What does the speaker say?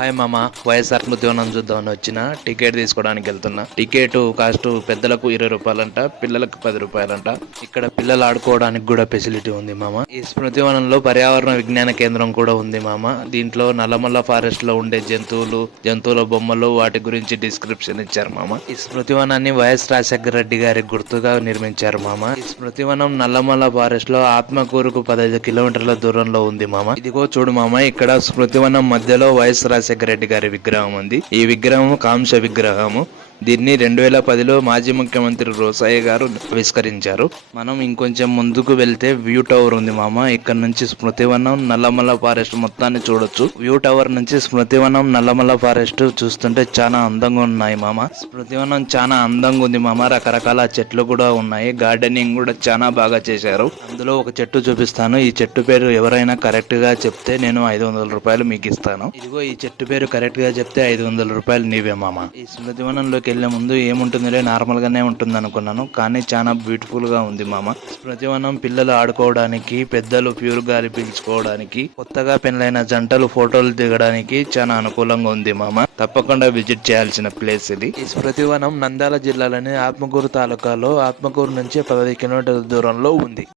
Hi మామ, వైఎస్ఆర్ స్మృతివనం చూద్దామని వచ్చిన టికెట్ తీసుకోవడానికి వెళ్తున్నా. టికెట్ కాస్ట్ పెద్దలకు 20 రూపాయలంట, పిల్లలకు 10 రూపాయలంట. ఇక్కడ పిల్లలు ఆడుకోవడానికి కూడా ఫెసిలిటీ ఉంది మామ. ఈ స్మృతివనంలో పర్యావరణ విజ్ఞాన కేంద్రం కూడా ఉంది మామ. దీంట్లో నల్లమల్ల ఫారెస్ట్ లో ఉండే జంతువుల బొమ్మలు, వాటి గురించి డిస్క్రిప్షన్ ఇచ్చారు మామ. ఈ స్మృతివనాన్ని వైఎస్ రాజశేఖర రెడ్డి గారి గుర్తుగా నిర్మించారు మామ. ఈ స్మృతివనం నల్లమల్ల ఫారెస్ట్ లో ఆత్మకూరుకు 15 కిలోమీటర్ల దూరంలో ఉంది మామ. ఇదిగో చూడు మామ, ఇక్కడ స్మృతివనం మధ్యలో వైఎస్ రాజశేఖర రెడ్డి గారి విగ్రహం ఉంది. ఈ విగ్రహం కాంస్య విగ్రహము. దీన్ని 2010లో మాజీ ముఖ్యమంత్రి రోసయ్య గారు ఆవిష్కరించారు. మనం ఇంకొంచెం ముందుకు వెళ్తే వ్యూ టవర్ ఉంది మామ. ఇక్కడ నుంచి స్మృతివనం నల్లమల్ల ఫారెస్ట్ మొత్తాన్ని చూడొచ్చు. వ్యూ టవర్ నుంచి స్మృతివనం నల్లమల్ల ఫారెస్ట్ చూస్తుంటే చాలా అందంగా ఉన్నాయి మామ. స్మృతివనం చాలా అందంగా ఉంది మామ. రకరకాల చెట్లు కూడా ఉన్నాయి. గార్డెనింగ్ కూడా చాలా బాగా చేశారు. అందులో ఒక చెట్టు చూపిస్తాను. ఈ చెట్టు పేరు ఎవరైనా కరెక్ట్ గా చెప్తే నేను 500 రూపాయలు మీకు ఇస్తాను. ఇదిగో ఈ చెట్టు పేరు కరెక్ట్ గా చెప్తే 500 రూపాయలు నీవే మామ. ఈ స్మృతివనంలోకి వెళ్లే ముందు ఏముంటుందిలే, నార్మల్ గానే ఉంటుంది అనుకున్నాను, కానీ చాలా బ్యూటిఫుల్ గా ఉంది మామ. స్మృతివనం పిల్లలు ఆడుకోవడానికి, పెద్దలు ప్యూర్ గాలి పీల్చుకోవడానికి, కొత్తగా పెళ్ళైన జంటలు ఫోటోలు దిగడానికి చాలా అనుకూలంగా ఉంది మామ. తప్పకుండా విజిట్ చేయాల్సిన ప్లేస్ ఇది. ఈ స్మృతివనం నంద్యాల జిల్లాలోని ఆత్మకూరు తాలూకాలో ఆత్మకూరు నుంచి 15 కిలోమీటర్ల దూరంలో ఉంది.